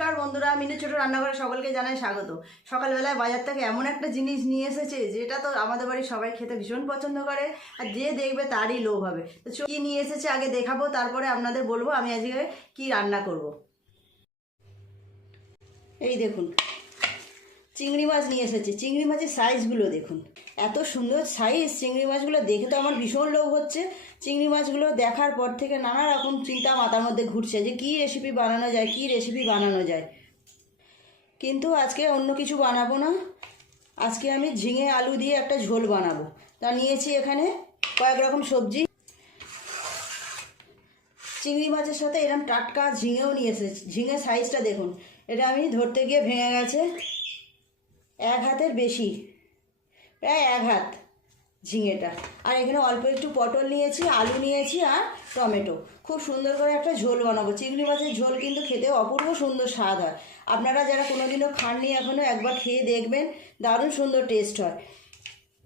নমস্কার বন্ধুরা, মিনু ছোট রান্নাঘরে সকলকে জানাই স্বাগত। সকালবেলায় বাজার থেকে এমন একটা জিনিস নিয়ে এসেছে যেটা তো আমাদের বাড়ির সবাই খেতে ভীষণ পছন্দ করে, আর যে দেখবে তারই লোভ হবে। তো কি নিয়ে এসেছে আগে দেখাবো, তারপরে আপনাদের বলবো আমি আজকে কি রান্না করব। এই দেখুন, চিংড়ি মাছ নিয়ে এসেছে। চিংড়ি মাছের সাইজগুলো দেখুন, এত সুন্দর সাইজ। চিংড়ি মাছগুলো দেখে তো আমার ভীষণ লোভ হচ্ছে। চিংড়ি মাছগুলো দেখার পর থেকে নানা রকম চিন্তা মাথার মধ্যে ঘুরছে যে কী রেসিপি বানানো যায়। কিন্তু আজকে অন্য কিছু বানাবো না, আজকে আমি ঝিঙে আলু দিয়ে একটা ঝোল বানাবো। তা নিয়েছি এখানে কয়েক রকম সবজি। চিংড়ি মাছের সাথে এরকম টাটকা ঝিঙেও নিয়ে এসেছি। ঝিঙে সাইজটা দেখুন, এটা আমি ধরতে গিয়ে ভেঙে গেছে, এক হাতের বেশি, প্রায় এক হাত ঝিঙেটা। আর এখানে অল্প একটু পটল নিয়েছি, আলু নিয়েছি আর টমেটো। খুব সুন্দর করে একটা ঝোল বানাবো। চিংড়ি মাছের ঝোল কিন্তু খেতে অপূর্ব সুন্দর স্বাদ হয়। আপনারা যারা কোনোদিনও খাননি এখনও একবার খেয়ে দেখবেন, দারুণ সুন্দর টেস্ট হয়।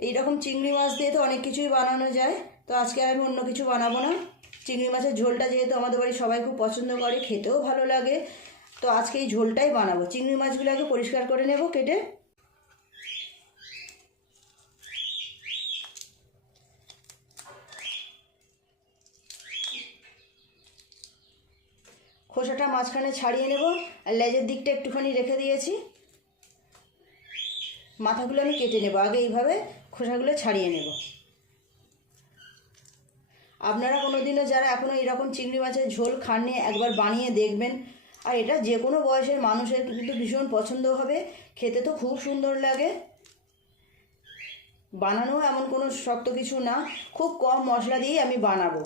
এইরকম চিংড়ি মাছ দিয়ে তো অনেক কিছুই বানানো যায়, তো আজকে আমি অন্য কিছু বানাবো না। চিংড়ি মাছের ঝোলটা যেহেতু আমাদের বাড়ির সবাই খুব পছন্দ করে, খেতেও ভালো লাগে, তো আজকে এই ঝোলটাই বানাবো। চিংড়ি মাছগুলোকে পরিষ্কার করে নেব কেটে। খোসাটা মাঝখানে ছাড়িয়ে নেব, আর লেজের দিকটা একটুখানি রেখে দিয়েছি। মাথাগুলো আমি কেটে নেব, আগে এইভাবে খোসাগুলো ছাড়িয়ে নেব। আপনারা কোনোদিনও যারা এখনও এরকম চিংড়ি মাছের ঝোল খাননি, একবার বানিয়ে দেখবেন। আর এটা যে কোনো বয়সের মানুষের কিন্তু ভীষণ পছন্দ হবে, খেতে তো খুব সুন্দর লাগে। বানানো এমন কোনো শক্ত কিছু না, খুব কম মশলা দিয়েই আমি বানাবো।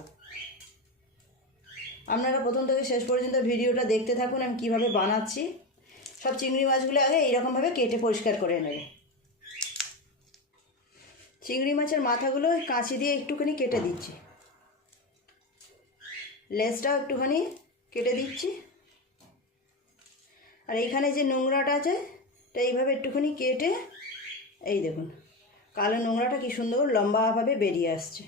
আপনারা প্রথম থেকে শেষ পর্যন্ত ভিডিওটা দেখতে থাকুন, আমি কীভাবে বানাচ্ছি। সব চিংড়ি মাছগুলো আগে এইরকমভাবে কেটে পরিষ্কার করে নেব। চিংড়ি মাছের মাথাগুলো কাঁচি দিয়ে একটুখানি কেটে দিচ্ছি, লেজটাও একটুখানি কেটে দিচ্ছি। আর এইখানে যে নোংরাটা আছে, এটা এইভাবে একটুখানি কেটে, এই দেখুন কালো নোংরাটা কি সুন্দর লম্বাভাবে বেরিয়ে আসছে।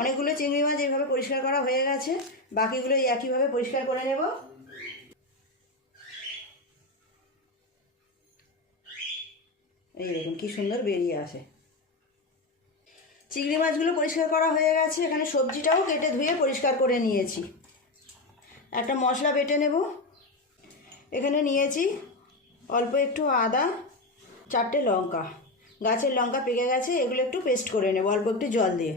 অনেকগুলো চিংড়ি মাছ এইভাবে পরিষ্কার করা হয়ে গেছে, বাকিগুলো একইভাবে পরিষ্কার করে নেব। এই দেখুন কি সুন্দর বেরিয়ে আসে। চিংড়ি মাছগুলো পরিষ্কার করা হয়ে গেছে। এখানে সবজিটাও কেটে ধুয়ে পরিষ্কার করে নিয়েছি। একটা মশলা বেটে নেব। এখানে নিয়েছি অল্প একটু আদা, 4টে লঙ্কা, গাছের লঙ্কা পেকে গেছে, এগুলো একটু পেস্ট করে নেব অল্প একটু জল দিয়ে।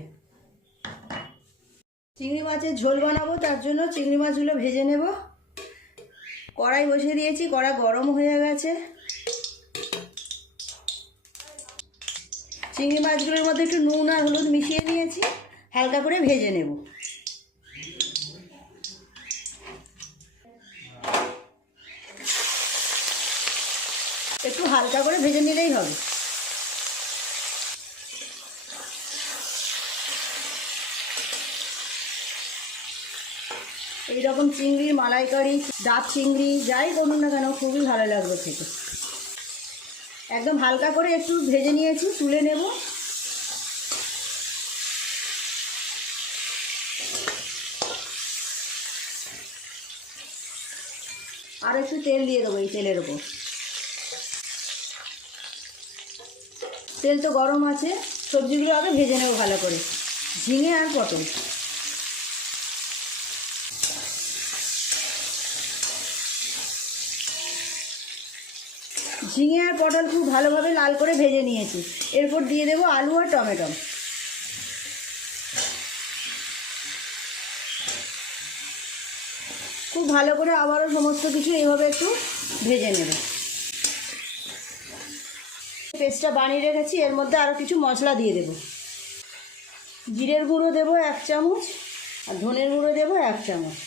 চিংড়ি মাছের ঝোল বানাবো, তার জন্য চিংড়ি মাছগুলো ভেজে নেব। কড়াই বসিয়ে দিয়েছি, কড়াই গরম হয়ে গেছে। চিংড়ি মাছগুলোর মধ্যে একটু নুন আর হলুদ মিশিয়ে নিয়েছি, হালকা করে ভেজে নেব। একটু হালকা করে ভেজে নিলেই হবে। এইরকম চিংড়ির মালাইকারি, ডাব চিংড়ি যাই করুন না কেন, খুবই ভালো লাগবে খেতে। একদম হালকা করে একটু ভেজে নিয়েছি, তুলে নেব। আর একটু তেল দিয়ে দেবো এই তেলের ওপর। তেল তো গরম আছে, সবজিগুলো আগে ভেজে নেব ভালো করে। ঝিঙে আর পটল, ঝিঙে আর পটল খুব ভালোভাবে লাল করে ভেজে নিয়েছি। এরপর দিয়ে দেবো আলু আর টমেটো। খুব ভালো করে আবারও সমস্ত কিছু এইভাবে একটু ভেজে নেব। পেস্টটা বানিয়ে রেখেছি, এর মধ্যে আরও কিছু মশলা দিয়ে দেব। জিরের গুঁড়ো দেবো 1 চামচ, আর ধনের গুঁড়ো দেবো 1 চামচ।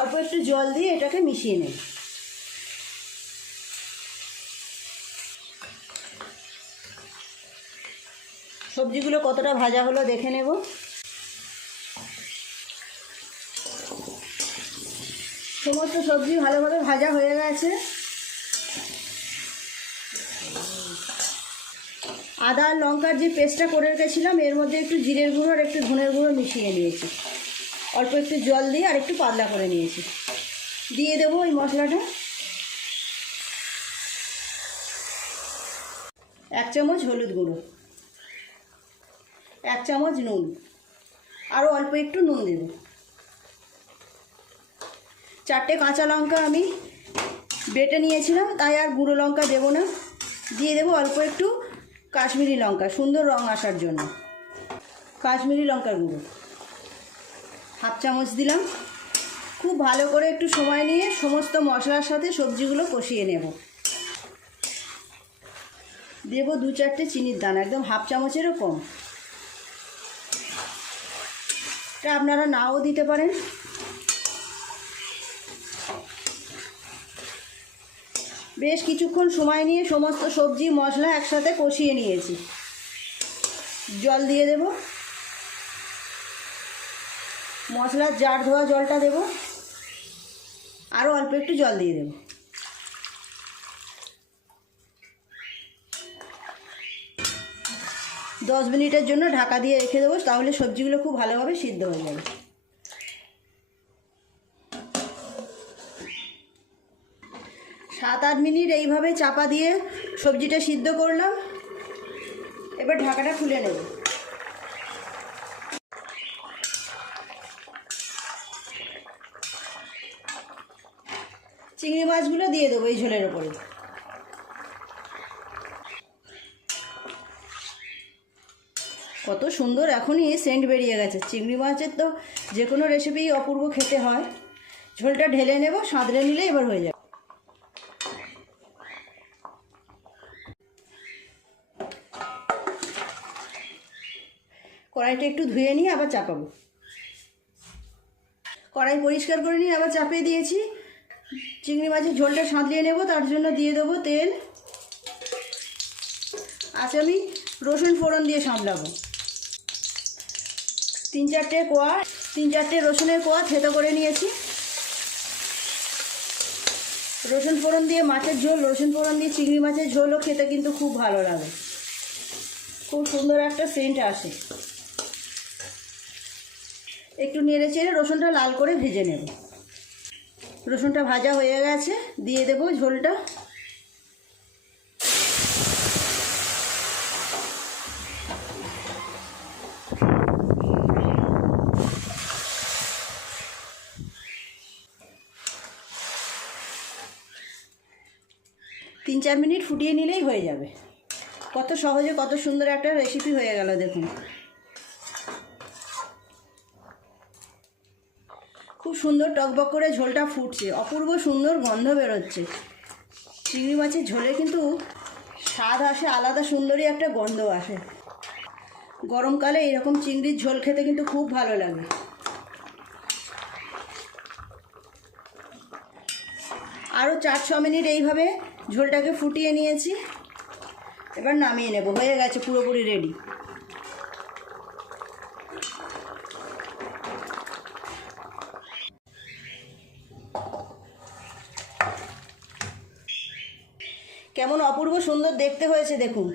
অল্প একটু জল দিয়ে এটাকে মিশিয়ে নেব। সবজিগুলো কতটা ভাজা হলো দেখে নেব। সমস্ত সবজি ভালোভাবে ভাজা হয়ে গেছে। আদা আর লঙ্কার যে পেস্টটা করে রেখেছিলাম, এর মধ্যে একটু জিরের গুঁড়ো আর একটু ধনের গুঁড়ো মিশিয়ে নিয়েছি। অল্প একটু জল দিয়ে আর একটু পাতলা করে নিয়েছি। দিয়ে দেবো ওই মশলাটা, 1 চামচ হলুদ গুঁড়ো, 1 চামচ নুন, আরও অল্প একটু নুন দেব। 4টে কাঁচা লঙ্কা আমি বেটে নিয়েছিলাম, তাই আর গুঁড়ো লঙ্কা দেবো না। দিয়ে দেবো অল্প একটু কাশ্মীরি লঙ্কা, সুন্দর রং আসার জন্য। কাশ্মীরি লঙ্কার গুঁড়ো 1/2 চামচ দিলাম। খুব ভালো করে একটু সময় নিয়ে সমস্ত মশলার সাথে সবজিগুলো কষিয়ে নেব। দেবো 2-4টে চিনির দানা, একদম 1/2 চামচেরও কম। এটা আপনারা নাও দিতে পারেন। বেশ কিছুক্ষণ সময় নিয়ে সমস্ত সবজি মশলা একসাথে কষিয়ে নিয়েছি। জল দিয়ে দেব, মশলার জার ধোয়া জলটা দেব, আরও অল্প একটু জল দিয়ে দেব। দশ মিনিটের জন্য ঢাকা দিয়ে রেখে দেবো, তাহলে সবজিগুলো খুব ভালোভাবে সিদ্ধ হয়ে যাবে। 7-8 মিনিট এইভাবে চাপা দিয়ে সবজিটা সিদ্ধ করলাম। এবার ঢাকাটা খুলে নেব। চিংড়ি মাছগুলো দিয়ে দেবো এই ঝোলের ওপরে। কত সুন্দর এখনই সেন্ট বেরিয়ে গেছে। চিংড়ি মাছের তো যে কোনো রেসিপি অপূর্ব খেতে হয়। ঝোলটা ঢেলে নেব, সাঁতরে নিলে এবার হয়ে যাবে। কড়াইটা একটু ধুয়ে নিয়ে আবার চাপাবো। কড়াই পরিষ্কার করে নিয়ে আবার চাপিয়ে দিয়েছি। চিংড়ি মাছের ঝোলটা সাঁতরিয়ে নেব, তার জন্য দিয়ে দেবো তেল। আচ্ছা, আমি রসুন ফোড়ন দিয়ে সামলাবো। 3-4টে রসুনের কোয়া থেতো করে নিয়েছি। রসুন ফোড়ন দিয়ে মাছের ঝোল, রসুন ফোড়ন দিয়ে চিংড়ি মাছের ঝোলও খেতে কিন্তু খুব ভালো লাগে, খুব সুন্দর একটা সেন্ট আসে। একটু নেড়ে চেড়ে রসুনটা লাল করে ভেজে নেব। রসুনটা ভাজা হয়ে গেছে, দিয়ে দেব ঝোলটা। তিন 4 মিনিট ফুটিয়ে নিলেই হয়ে যাবে। কত সহজে কত সুন্দর একটা রেসিপি হয়ে গেল দেখুন। খুব সুন্দর টকবক করে ঝোলটা ফুটছে, অপূর্ব সুন্দর গন্ধ বেরোচ্ছে। চিংড়ি মাছের ঝোলে কিন্তু স্বাদ আসে আলাদা, সুন্দরই একটা গন্ধ আসে। গরমকালে এরকম চিংড়ির ঝোল খেতে কিন্তু খুব ভালো লাগে। আরও 4-6 মিনিট এইভাবে ঝোলটাকে ফুটিয়ে নিয়েছি। এবার নামিয়ে নেব, হয়ে গেছে, পুরোপুরি রেডি। কেমন অপূর্ব সুন্দর দেখতে হয়েছে দেখুন,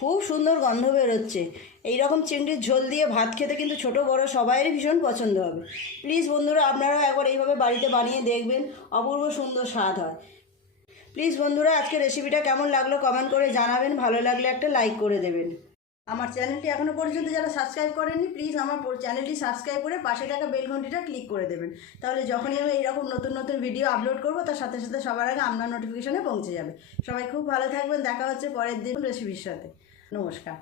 খুব সুন্দর গন্ধ বেরোচ্ছে। এই রকম চিংড়ির ঝোল দিয়ে ভাত খেতে কিন্তু ছোট বড় সবাইয়েরই ভীষণ পছন্দ হবে। প্লিজ বন্ধুরা, আপনারাও একবার এইভাবে বাড়িতে বানিয়ে দেখবেন, অপূর্ব সুন্দর স্বাদ হয়। প্লিজ বন্ধুরা, আজকে রেসিপিটা কেমন লাগলো কমেন্ট করে জানাবেন, ভালো লাগলে একটা লাইক করে দেবেন। আমার চ্যানেলটি এখনও পর্যন্ত যারা সাবস্ক্রাইব করেননি, প্লিজ আমার চ্যানেলটি সাবস্ক্রাইব করে পাশে থাকা বেল ঘন্টিটা ক্লিক করে দেবেন। তাহলে যখনই আমি এইরকম নতুন নতুন ভিডিও আপলোড করবো, তার সাথে সাথে সবার আগে আপনার নোটিফিকেশনে পৌঁছে যাবে। সবাই খুব ভালো থাকবেন, দেখা হচ্ছে পরের দিন রেসিপির সাথে। নমস্কার।